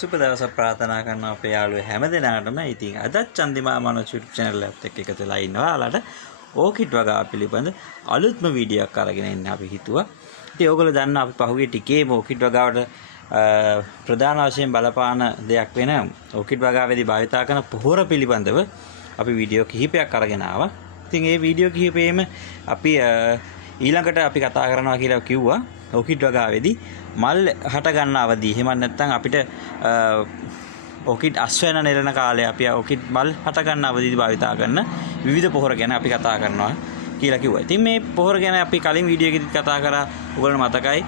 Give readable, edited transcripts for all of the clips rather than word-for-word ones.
සුබ දවසක් ප්‍රාර්ථනා කරනවා අපේ යාළුවෝ හැමදෙනාටම. ඉතින් අදත් චන්දිමා මනෝජ් YouTube channel එකත් එක්ක එකතු වෙලා ඉන්නවා. ඔයාලට ඕකිඩ් වගාව පිළිබඳ අලුත්ම වීඩියෝ එකක් අරගෙන එන්න අපි හිතුවා. ඉතින් ඕගොල්ලෝ දන්නා අපි පහුගිය ටිකේම ඕකිඩ් වගාවට ප්‍රධාන වශයෙන් බලපාන දෙයක් වෙන ඕකිඩ් වගාවේදී භාවිතා කරන පොහොර පිළිබඳව අපි වීඩියෝ කිහිපයක් අරගෙන ආවා. ඉතින් මේ වීඩියෝ කිහිපෙම අපි ඊළඟට අපි කතා කරනවා කියලා කිව්වා ඕකිඩ් වගාවේදී මල් හට ගන්න අවදී. එහෙම නැත්නම් අපිට ඕකිඩ් අස්වැන්න නෙරන කාලේ අපි ඕකිඩ් මල් හට ගන්න අවදීදී භාවිතා කරන විවිධ පොහොර ගැන අපි කතා කරනවා කියලා කිව්වා. ඉතින් මේ පොහොර ගැන අපි කලින් වීඩියෝ එකේදී කතා කරා. ඔයගොල්ලෝ මතකයි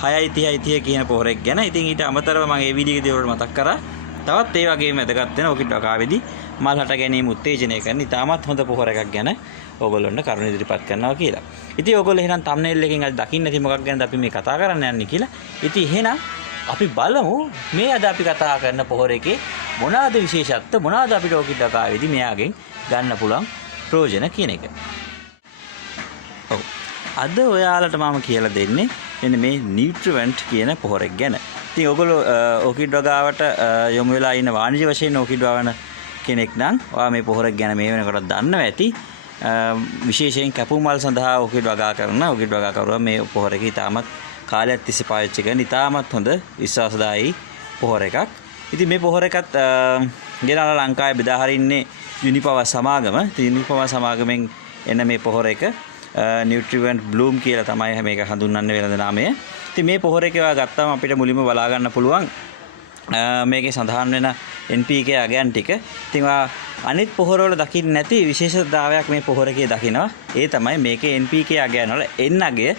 6:30 කියන පොහොරෙක් ගැන. ඉතින් ඊට අමතරව මම මේ වීඩියෝ එකේදී ඔයාලට මතක් කරා තවත් ඒ වගේම වැදගත් වෙන ඕකිඩ් වගාවේදී මල් හට ගැනීම උත්තේජනය කරන ඉතාමත් හොඳ පොහොර එකක් ගැන ඕගොල්ලොන්ට කරුණු ඉදිරිපත් කරනවා කියලා. ඉතින් ඕගොල්ලෝ එහෙනම් thumbnail එකෙන් අද දකින්න ඇති මොකක් ගැනද අපි මේ කතා කරන්න යන්නේ කියලා. ඉතින් එහෙනම් අපි බලමු මේ අද අපි කතා කරන පොහොර එකේ මොනවාද විශේෂත්ව මොනවාද අපිට ඕකිඩ් වගාවේදී මෙයාගෙන් ගන්න පුළුවන් ප්‍රයෝජන කියන එක. ඔව්. අද ඔයාලට මම කියලා දෙන්නේ මෙන්න මේ Nutrivant කියන පොහොර එක ගැන. ඉතින් ඕගොල්ලෝ ඕකිඩ් වගාවට යොමු වෙලා ඉන්න වාණිජ්‍ය වශයෙන් ඕකිඩ් වගාවන කෙනෙක් නම් ඔයා මේ පොහොර එක ගැන මේ වෙනකොට දන්නවා ඇති. විශේෂයෙන් කැපුම් මල් සඳහා ඕකිඩ් වගා කරන ඕකිඩ් වගා කරුවා මේ පොහොර එක ඉතාමත් කාලයක් තිස්සේ පාවිච්චි කරන ඉතාමත් හොඳ විශ්වාසදායී පොහොර එකක්. ඉතින් මේ පොහොර එකත් ගෙනලා ලංකාවේ බෙදා හරින්නේ යුනිපවර් සමාගම. ඉතින් යුනිපවර් සමාගමෙන් එන මේ පොහොර එක Nutrivant Bloom කියලා තමයි මේක හඳුන්වන්නේ වෙළඳ නාමය. ඉතින් මේ පොහොර එක ගත්තාම අපිට මුලින්ම බලා ගන්න පුළුවන් මේකේ සඳහන් වෙන NPK අගයන් ටික. ඉතින් අනිත් පොහොර වල දකින්න නැති විශේෂතාවයක් මේ පොහොර එකේ දකිනවා. ඒ තමයි මේකේ NPK අගයන් වල N අගය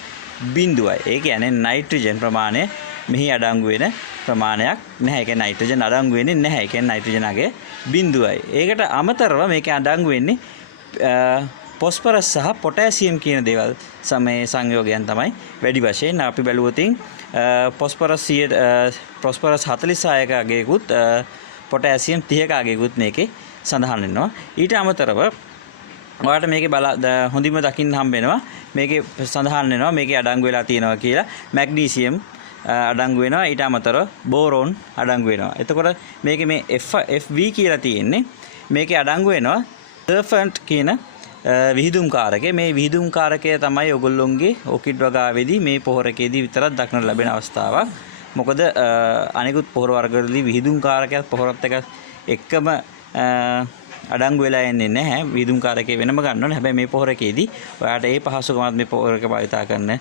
0යි. ඒ කියන්නේ නයිට්‍රජන් ප්‍රමාණය මෙහි අඩංගු වෙන ප්‍රමාණයක් නැහැ. ඒ කියන්නේ නයිට්‍රජන් අඩංගු වෙන්නේ නැහැ. ඒ කියන්නේ නයිට්‍රජන් අගය 0යි. ඒකට අමතරව මේකේ අඩංගු වෙන්නේ ෆොස්ෆරස් සහ පොටෑසියම් කියන දේවල් සමේ සංයෝගයන් තමයි වැඩි වශයෙන් අපි බැලුවොතින් ෆොස්ෆරස් 46ක අගයකුත් පොටෑසියම් 30ක අගයකුත් මේකේ සඳහන් වෙනවා. ඊට අමතරව ඔයාලට මේකේ හොඳින්ම දකින්න හම්බ වෙනවා මේකේ සඳහන් වෙනවා මේකේ අඩංගු වෙලා තියෙනවා කියලා මැග්නීසියම් අඩංගු වෙනවා. ඊට අමතරව බෝරෝන් අඩංගු වෙනවා. එතකොට මේකේ මේ FV කියලා තියෙන්නේ මේකේ අඩංගු වෙනවා සර්ෆන්ට් කියන විහිදුම් කාරකය. මේ විහිදුම් කාරකය තමයි ඔයගොල්ලොන්ගේ ඕකිඩ් වගාවේදී මේ පොහොර එකේදී විතරක් දක්නට ලැබෙන අවස්ථාවක්. මොකද අනිකුත් පොහොර වර්ගවලදී විහිදුම් කාරකයක් පොහොරත් එක්කම අඩංගු වෙලා එන්නේ නැහැ. විහිදුම් කාරකය වෙනම ගන්න ඕනේ. හැබැයි මේ පොහොර එකේදී ඔයාලට ඒ පහසුකමත් මේ පොහොර එක භාවිතා කරන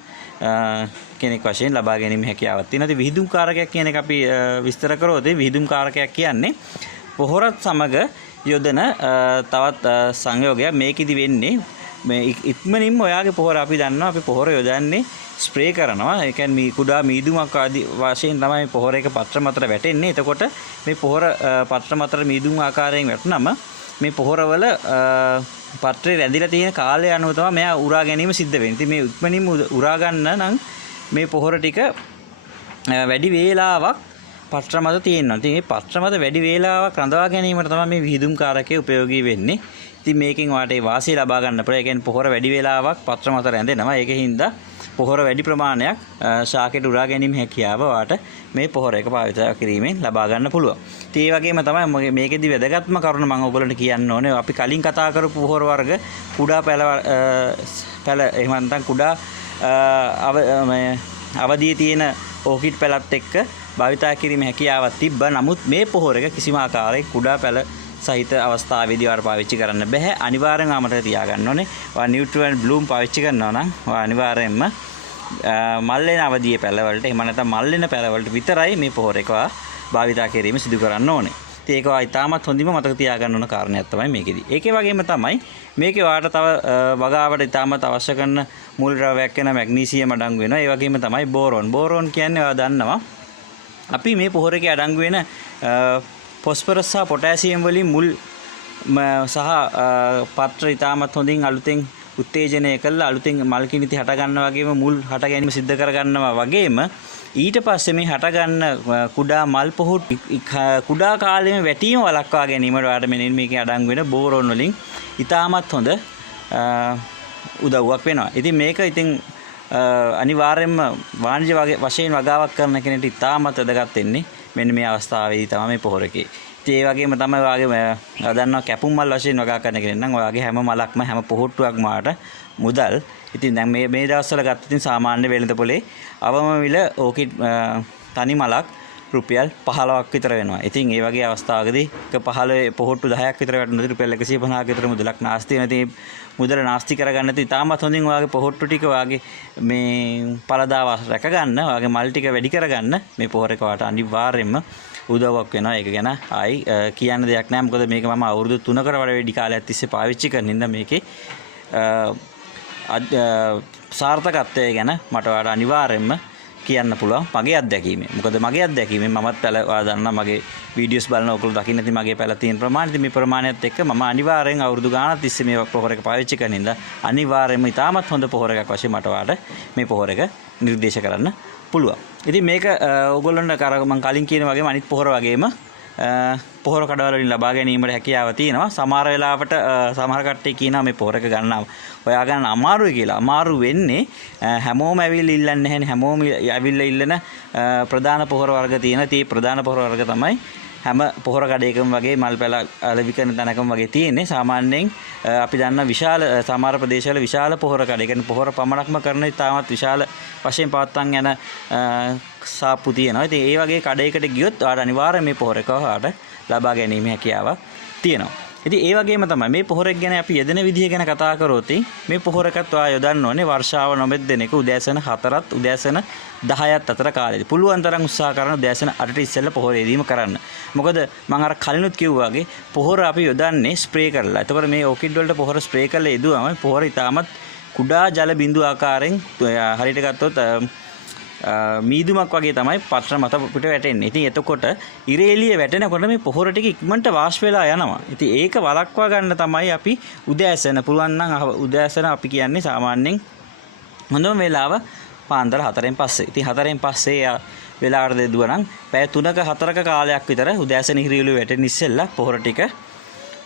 කෙනෙක් වශයෙන් ලබා ගැනීම හැකියාවක් තියෙනවා. ඉතින් විහිදුම් කාරකයක් කියන එක අපි විස්තර කරොත් විහිදුම් කාරකයක් කියන්නේ පොහොරත් සමග යොදන තවත් සංයෝගයක්. මේකෙදි වෙන්නේ මේ ඉක්මනින්ම ඔයාගේ පොහොර අපි දන්නවා අපි පොහොර යොදන්නේ ස්ප්‍රේ කරනවා. ඒ කියන්නේ මේ කුඩා මීදුමක් ආදී වශයෙන් තමයි පොහොර එක පත්‍ර මතට වැටෙන්නේ. එතකොට මේ පොහොර පත්‍ර මතට මීදුම් ආකාරයෙන් වැටුනම මේ පොහොරවල පත්‍රේ රැඳිලා තියෙන කාලය අනුව තමයි මෙයා උරා ගැනීම සිද්ධ වෙන්නේ. ඉතින් මේ ඉක්මනින්ම උරා ගන්න නම් මේ පොහොර ටික වැඩි වේලාවක් පත්‍ර මත තියෙනවා. ඉතින් මේ පත්‍ර මත වැඩි වේලාවක් රඳවා ගැනීමට තමයි මේ විහිදුම් කාරකය උපයෝගී වෙන්නේ. ඉතින් මේකෙන් ඔයාලට ඒ වාසිය ලබා ගන්න පුළුවන්. ඒ කියන්නේ පොහොර වැඩි වේලාවක් පත්‍ර මත රැඳෙනවා. ඒකෙන් හින්දා පොහොර වැඩි ප්‍රමාණයක් ශාකයට උරා ගැනීම හැකියාව ඔයාලට මේ පොහොර එක භාවිත කිරීමෙන් ලබා ගන්න පුළුවන්. ඉතින් ඒ වගේම තමයි මේකෙදි වැදගත්ම කරුණ මම ඔයගොල්ලන්ට කියන්න ඕනේ. අපි කලින් කතා කරපු පොහොර වර්ග කුඩා පැල එහෙම නැත්නම් කුඩා අවදියේ තියෙන ඕකිඩ් පැලත් එක්ක භාවිතා කිරීම හැකියාවක් තිබ්බා. නමුත් මේ පොහොර එක කිසිම ආකාරයක කුඩා පැල සහිත අවස්ථාවේදී ඔයාලා පාවිච්චි කරන්න බෑ. අනිවාර්යෙන්ම අමතක තියාගන්න ඕනේ. ඔයා Nutrivant Bloom පාවිච්චි කරනවා නම් ඔයා අනිවාර්යෙන්ම මල් වෙන අවදියේ පැල වලට එහෙම නැත්නම් මල් වෙන පැල වලට විතරයි මේ පොහොර එක භාවිතා කිරීම සිදු කරන්න ඕනේ. ඉතින් ඒක ඔයා ඉතාමත් හොඳින්ම මතක තියාගන්න ඕන කාරණයක් තමයි මේකෙදි. ඒකේ වගේම තමයි මේකේ ඔයාලට තව වගාවට ඉතාමත් අවශ්‍ය කරන මූල ද්‍රව්‍යයක් වෙන මැග්නීසියම් අඩංගු වෙනවා. ඒ වගේම තමයි බෝරෝන්. බෝරෝන් කියන්නේ ඔයා දන්නවා අපි මේ පොහොර එකේ අඩංගු වෙන ෆොස්ෆරස් සහ පොටෑසියම් වලින් මුල් සහ පත්‍ර ඉතාමත් හොඳින් අලුතෙන් උත්තේජනය කළා අලුතෙන් මල් කිනිති හට ගන්නවා වගේම මුල් හට ගැනීම සිද්ධ කර ගන්නවා වගේම ඊට පස්සේ මේ හට ගන්න කුඩා මල් පොහොත් කුඩා කාලෙම වැටීම වළක්වා ගැනීමට ඔයාලට මෙන්න මේකේ අඩංගු වෙන බෝරෝන් වලින් ඉතාමත් හොඳ උදව්වක් වෙනවා. ඉතින් මේක ඉතින් අනිවාර්යයෙන්ම වාණිජ්‍ය වශයෙන් වගාවක් කරන කෙනෙක්ට ඉතාමත් වැදගත් වෙන්නේ මෙන්න මේ අවස්ථාවේදී තමයි මේ පොහොර එකේ. ඉතින් ඒ වගේම තමයි ඔයාගේ දන්නවා කැපුම් මල් වශයෙන් වගා කරන කෙනෙක් නම් ඔයාගේ හැම මලක්ම හැම පොහොට්ටුවක්ම වාට මුදල්. ඉතින් දැන් මේ දවස්වල ගත්ත ඉතින් සාමාන්‍ය වෙළඳ පොලේ අවම මිල ඕකිඩ් තනි මලක් රුපියල් 15ක් විතර වෙනවා. ඉතින් ඒ වගේ අවස්ථාවකදී එක 15 පොහොට්ටු 10ක් විතර වටනොත් රුපියල් 150ක විතර මුදලක් නාස්ති වෙන. ඉතින් මුදල නාස්ති කරගන්න ඉතින් තාමත් හොඳින් ඔයාගේ පොහොට්ටු ටික ඔයාගේ මේ පළදාව රැක ගන්න, ඔයාගේ මල් ටික වැඩි කරගන්න මේ පොහොර එක වාට අනිවාර්යයෙන්ම උදව්වක් වෙනවා. ඒක ගැන ආයි කියන්න දෙයක් නැහැ. මොකද මේක මම අවුරුදු 3කට වඩා වැඩි කාලයක් තිස්සේ පාවිච්චි කරන හින්දා මේකේ සාර්ථකත්වය ගැන මට ඔයාලට අනිවාර්යයෙන්ම කියන්න පුළුවන් මගේ අත්දැකීමෙන්. මොකද මගේ අත්දැකීමෙන් මමත් පැල ඔයා දන්නා මගේ වීඩියෝස් බලන ඔයගොල්ලෝ දකින්න ඉතින් මගේ පැල තියෙන ප්‍රමාණය. ඉතින් මේ ප්‍රමාණයත් එක්ක මම අනිවාර්යෙන් අවුරුදු ගාණක් තිස්සේ මේ පොහොර එක පාවිච්චි කරන හින්දා අනිවාර්යයෙන්ම ඉතාමත් හොඳ පොහොර එකක් වශයෙන් මට ඔයාලට මේ පොහොර එක නිර්දේශ කරන්න පුළුවන්. ඉතින් මේක ඔයගොල්ලන්ට මම කලින් කියන වගේම අනිත් පොහොර වගේම පොහොර කඩවල වලින් ලබා ගැනීමට හැකියාව තියෙනවා. සමහර වෙලාවට සමහර කට්ටිය කියනවා මේ පොහොර එක ගන්නවා ඔයා ගන්න අමාරුයි කියලා. අමාරු වෙන්නේ හැමෝම ඇවිල්ලා ඉල්ලන්නේ නැහැනේ. හැමෝම ඇවිල්ලා ඉල්ලන ප්‍රධාන පොහොර වර්ග තියෙන. ඒ ප්‍රධාන පොහොර වර්ග තමයි හැම පොහොර කඩේකම වගේ මල් පැල අලෙවි කරන තැනකම වගේ තියෙන්නේ. සාමාන්‍යයෙන් අපි දන්න විශාල සමහර ප්‍රදේශවල විශාල පොහොර කඩේ කියන්නේ පොහොර පමණක්ම කරන ඉතාමත් විශාල වශයෙන් පවත්වාන් යන සාප්පු තියෙනවා. ඉතින් ඒ වගේ කඩේකට ගියොත් ඔයාලට අනිවාර්යයෙන් මේ පොහොර එක ඔයාලට ලබා ගැනීම හැකියාවක් තියෙනවා. ඉතින් ඒ වගේම තමයි මේ පොහොර එක ගැන අපි යෙදෙන විදිහ ගැන කතා කරොත් මේ පොහොර එකත් ඔයා යොදන්න ඕනේ වර්ෂාව නොමෙද්දෙන එක උදෑසන 4ත් උදෑසන 10ත් අතර කාලෙදී. පුළුවන් තරම් උත්සාහ කරන උදෑසන 8ට ඉස්සෙල්ලා පොහොර යෙදීම කරන්න. මොකද මම අර කලිනුත් කිව්වා වගේ පොහොර අපි යොදන්නේ ස්ප්‍රේ කරලා. එතකොට මේ ඕකිඩ් වලට පොහොර ස්ප්‍රේ කරලා යෙදුවම පොහොර ඉතාමත් කුඩා ජල බිඳු ආකාරයෙන් හරියට ගත්තොත් මීදුමක් වගේ තමයි පත්‍ර මත පිට වැටෙන්නේ. ඉතින් එතකොට ඉර එළිය වැටෙනකොට මේ පොහොර ටික ඉක්මනට වාෂ් වෙලා යනවා. ඉතින් ඒක වළක්වා ගන්න තමයි අපි උදෑසන පුළුවන් නම් උදෑසන අපි කියන්නේ සාමාන්‍යයෙන් හොඳම වෙලාව පාන්දර 4න් පස්සේ. ඉතින් 4න් පස්සේ වෙලාවට දෙදුවා නම් පැය 3ක 4ක කාලයක් විතර උදෑසන ඉහිරියලු වැටෙන ඉස්සෙල්ලා පොහොර ටික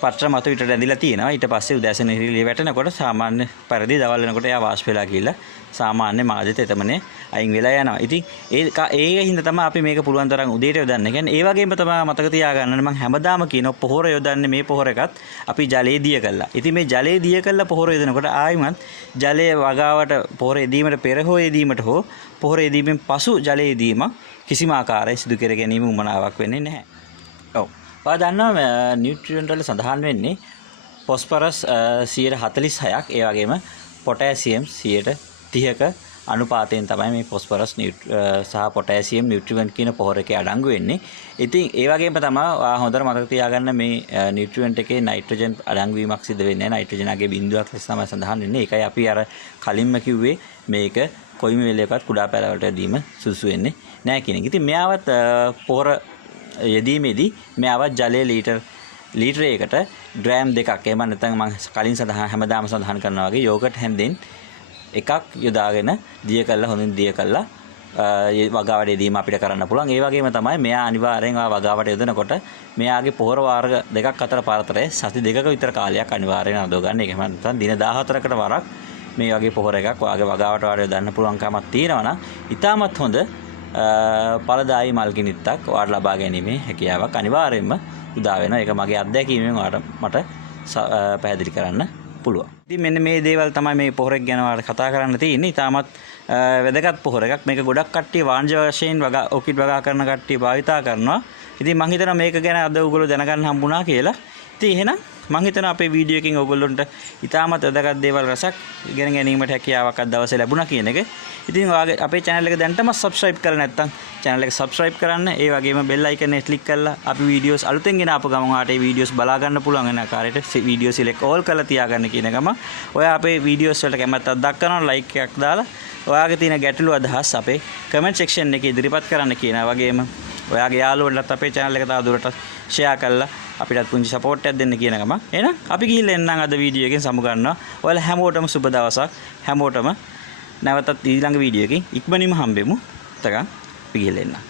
පත්‍ර මත විතර ඇඳිලා තියෙනවා. ඊට පස්සේ උදෑසන ඉහිරියලු වැටෙනකොට සාමාන්‍ය පරිදි දවල් වෙනකොට එයා වාෂ් වෙලා ගිහිල්ලා සාමාන්‍ය මාධ්‍ය තෙතමනේ අයින් වෙලා යනවා. ඉතින් ඒ හින්දා තමයි අපි මේක පුළුවන් තරම් උදේට යොදන්නේ. කියන්නේ ඒ වගේම තමයි මතක තියාගන්න ඕනේ මම හැමදාම කියනවා පොහොර යොදන්නේ මේ පොහොර එකත් අපි ජලයේ දිය කළා. ඉතින් මේ ජලයේ දිය කළා පොහොර යොදනකොට ආයිමත් ජලයේ වගාවට පොහොර යෙදීමට පෙර හෝ යෙදීමට හෝ පොහොර යෙදීමෙන් පසු ජලයේ යෙදීම කිසිම ආකාරයක සිදු කර ගැනීම උමනාවක් වෙන්නේ නැහැ. ඔව්. ඔයා දන්නවා නියුට්‍රියන්ට් වල සඳහන් වෙන්නේ ෆොස්ෆරස් 146ක් ඒ වගේම පොටෑසියම් 30ක අනුපාතයෙන් තමයි මේ ෆොස්ෆරස් සහ පොටෑසියම් නියුට්‍රියන්ට් කියන පොහොර එකේ අඩංගු වෙන්නේ. ඉතින් ඒ වගේම තමයි හොඳට මතක තියාගන්න මේ නියුට්‍රියන්ට් එකේ නයිට්‍රජන් අඩංගු වීමක් සිදු වෙන්නේ නැහැ. නයිට්‍රජන්ගේ බිඳුවක් ලෙස තමයි සඳහන් වෙන්නේ. ඒකයි අපි අර කලින්ම කිව්වේ මේක කොයිම වෙලයකවත් කුඩා පැලවලට දීම සුසු වෙන්නේ නැහැ කියන එක. ඉතින් මෙයාවත් පොහොර යෙදීමේදී මෙයාවත් ජලයේ ලීටරයකට ග්‍රෑම් 2ක් එහෙම නැත්නම් මම කලින් හැමදාම සඳහන් කරනවා වගේ යෝගට් හැන්දෙන් එකක් යොදාගෙන දිය කළා හොඳින් දිය කළා වගාවට යෙදීම අපිට කරන්න පුළුවන්. ඒ වගේම තමයි මෙයා අනිවාර්යෙන් වගාවට යොදනකොට මෙයාගේ පොහොර වර්ග දෙකක් අතර පරතරය සති දෙකක විතර කාලයක් අනිවාර්යෙන් අදව ගන්න. ඒක නැත්නම් දින 14කට වරක් මේ වගේ පොහොර එකක් වාගේ වගාවට යොදන්න පුළුවන් කමක් තියෙනවා නම් ඉතාමත් හොඳ ඵලදායී මල් කිනිත්තක් ඔයාලට ලබා ගැනීමේ හැකියාවක් අනිවාර්යයෙන්ම උදා වෙනවා. ඒක මගේ අත්දැකීමෙන් ඔයාලට මට පැහැදිලි කරන්න පුළුවන්. ඉතින් මෙන්න මේ දේවල් තමයි මේ පොහොර එක ගැන ඔයාලට කතා කරන්න තියෙන්නේ. ඉතාමත් වැදගත් පොහොර එකක්. මේක ගොඩක් කට්ටිය වාණිජ වශයෙන් ඕකිඩ් වගා කරන කට්ටිය භාවිතා කරනවා. ඉතින් මම හිතනවා මේක ගැන අද ඔයගොල්ලෝ දැනගන්න හම්බුණා කියලා. ඉතින් එහෙනම් මම හිතනවා අපේ වීඩියෝ එකෙන් ඔයගොල්ලන්ට ඉතාමත් වැදගත් දේවල් රසක් ඉගෙන ගැනීමට හැකියාවක් අද දවසේ ලැබුණා කියන එක. ඉතින් ඔයාගේ අපේ channel එක දැන්ටම subscribe කරලා නැත්නම් channel එක subscribe කරන්න. ඒ වගේම bell icon එක click කරලා අපි videos අලුතෙන් ගෙන ආපු ගමන් ඔයාලට මේ videos බලා ගන්න පුළුවන් වෙන ආකාරයට video select all කරලා තියාගන්න කියන ගම. ඔයා අපේ videos වලට කැමැත්තක් දක්වනවා like එකක් දාලා ඔයාගේ තියෙන ගැටලු අදහස් අපේ comment section එකේ ඉදිරිපත් කරන්න කියනවා. වගේම ඔයාගේ යාළුවන්ටත් අපේ channel එක තව දුරටත් share කරලා අපිටත් පුංචි support එකක් දෙන්න කියන ගම. එහෙනම් අපි ගිහිල්ලා එන්නම් අද වීඩියෝ එකෙන් සමු ගන්නවා. ඔයාලා හැමෝටම සුබ දවසක්. හැමෝටම නැවතත් ඊළඟ වීඩියෝ එකකින් ඉක්මනින්ම හම්බෙමු. එතකන් අපි ගිහිල්ලා එන්නම්.